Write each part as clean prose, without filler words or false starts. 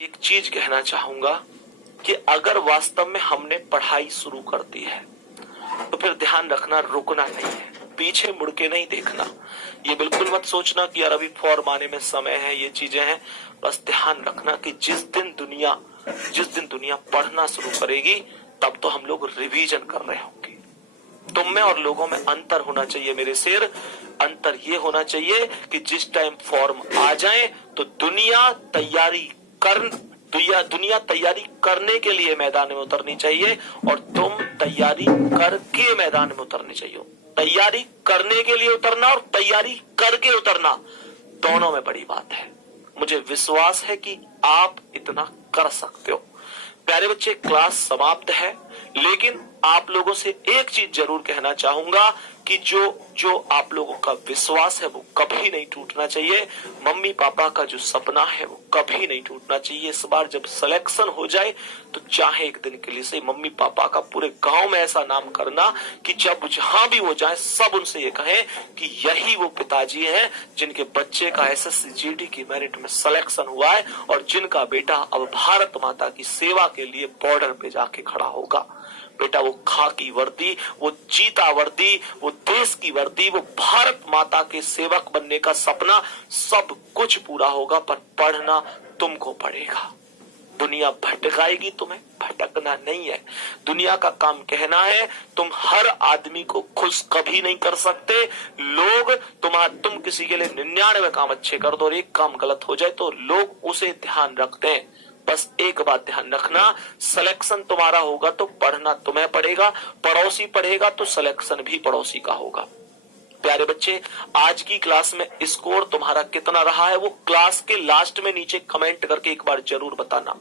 एक चीज कहना चाहूंगा कि अगर वास्तव में हमने पढ़ाई शुरू कर दी है तो फिर ध्यान रखना, रुकना नहीं है, पीछे मुड़ के नहीं देखना। ये बिल्कुल मत सोचना कि यार अभी फॉर्म आने में समय है, ये चीजें हैं। बस ध्यान रखना कि जिस दिन दुनिया पढ़ना शुरू करेगी तब तो हम लोग रिवीजन कर रहे होंगे। तुम में और लोगों में अंतर होना चाहिए मेरे शेर। अंतर ये होना चाहिए कि जिस टाइम फॉर्म आ जाए तो दुनिया तैयारी करने के लिए मैदान में उतरनी चाहिए और तुम तैयारी करके मैदान में उतरनी चाहिए। तैयारी करने के लिए उतरना और तैयारी करके उतरना दोनों में बड़ी बात है। मुझे विश्वास है कि आप इतना कर सकते हो। प्यारे बच्चे, क्लास समाप्त है, लेकिन आप लोगों से एक चीज जरूर कहना चाहूंगा कि जो आप लोगों का विश्वास है वो कभी नहीं टूटना चाहिए। मम्मी पापा का जो सपना है वो कभी नहीं टूटना चाहिए। इस बार जब सिलेक्शन हो जाए तो चाहे एक दिन के लिए से मम्मी पापा का पूरे गांव में ऐसा नाम करना कि जब जहां भी वो जाए सब उनसे ये कहें कि यही वो पिताजी हैं जिनके बच्चे का एसएससी जीडी की मेरिट में सिलेक्शन हुआ है और जिनका बेटा अब भारत माता की सेवा के लिए बॉर्डर पे जाके खड़ा होगा। बेटा, वो खाकी वर्दी, वो चीता वर्दी, वो देश की वर्दी, वो भारत माता के सेवक बनने का सपना सब कुछ पूरा होगा, पर पढ़ना तुमको पड़ेगा। दुनिया भटकाएगी, तुम्हें भटकना नहीं है। दुनिया का काम कहना है, तुम हर आदमी को खुश कभी नहीं कर सकते। लोग तुम किसी के लिए 99 काम अच्छे कर दो और एक काम गलत हो जाए तो लोग उसे ध्यान रखते हैं। बस एक बात ध्यान रखना, सिलेक्शन तुम्हारा होगा तो पढ़ना तुम्हें पड़ेगा, पड़ोसी पढ़ेगा तो सिलेक्शन भी पड़ोसी का होगा। प्यारे बच्चे, आज की क्लास में स्कोर तुम्हारा कितना रहा है वो क्लास के लास्ट में नीचे कमेंट करके एक बार जरूर बताना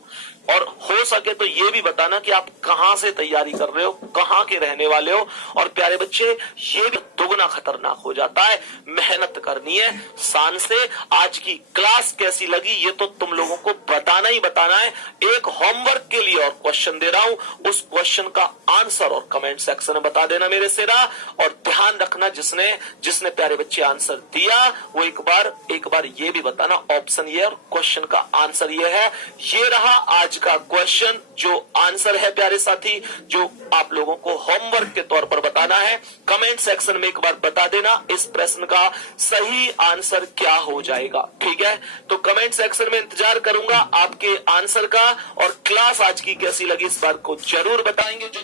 और हो सके तो ये भी बताना कि आप कहां से तैयारी कर रहे हो, कहां के रहने वाले हो। और प्यारे बच्चे, ये भी दुगना खतरनाक हो जाता है। मेहनत करनी है शान से। आज की क्लास कैसी लगी ये तो तुम लोगों को बताना ही बताना है। एक होमवर्क के लिए और क्वेश्चन दे रहा हूं, उस क्वेश्चन का आंसर और कमेंट सेक्शन में बता देना मेरे सेरा। और ध्यान रखना, जिसने प्यारे बच्चे आंसर दिया वो एक बार ये भी बताना ऑप्शन ये और क्वेश्चन का आंसर ये है। ये रहा आज का क्वेश्चन, जो आंसर है प्यारे साथी, जो आप लोगों को होमवर्क के तौर पर बताना है। कमेंट सेक्शन में एक बार बता देना इस प्रश्न का सही आंसर क्या हो जाएगा, ठीक है? तो कमेंट सेक्शन में इंतजार करूंगा आपके आंसर का। और क्लास आज की कैसी लगी इस बार को जरूर बताएंगे। जो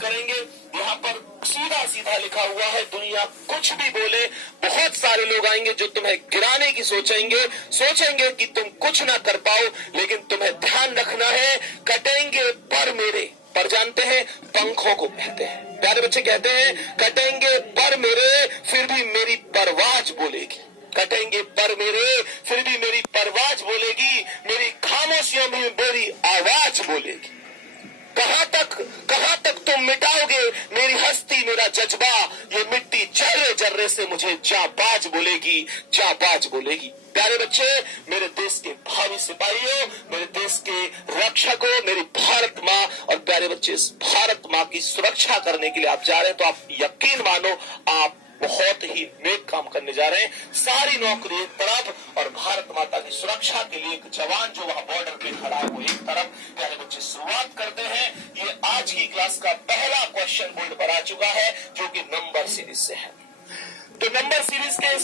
करेंगे यहाँ पर सीधा लिखा हुआ है, दुनिया कुछ भी बोले, बहुत सारे लोग आएंगे जो तुम्हें गिराने की सोचेंगे कि तुम कुछ ना कर पाओ, लेकिन तुम्हें ध्यान रखना है, कटेंगे पर मेरे, पर जानते हैं पंखों को कहते हैं। प्यारे बच्चे कहते हैं कटेंगे पर मेरे फिर भी मेरी परवाज बोलेगी। कटेंगे पर मेरे फिर भी मेरी परवाज बोलेगी, मेरी खामोशियों में मेरी आवाज बोलेगी। कहां तक तुम मिटाओगे मेरी हस्ती, मेरा जज्बा, ये मिट्टी जर्रे जर्रे से मुझे जाबाज बोलेगी। प्यारे बच्चे, मेरे देश के भावी सिपाहियों, मेरे देश के रक्षकों, मेरी भारत माँ, और प्यारे बच्चे, इस भारत माँ की सुरक्षा करने के लिए आप जा रहे हैं तो आप यकीन मानो आप बहुत ही नेक काम करने जा रहे हैं। सारी नौकरी एक तरफ और भारत माता की सुरक्षा के लिए एक जवान जो वहां बॉर्डर पे खड़ा है वो एक तरफ। प्यारे बच्चे, शुरुआत करते हैं। ये आज की क्लास का पहला क्वेश्चन बोर्ड पर आ चुका है जो कि नंबर सीरीज से है। तो नंबर सीरीज के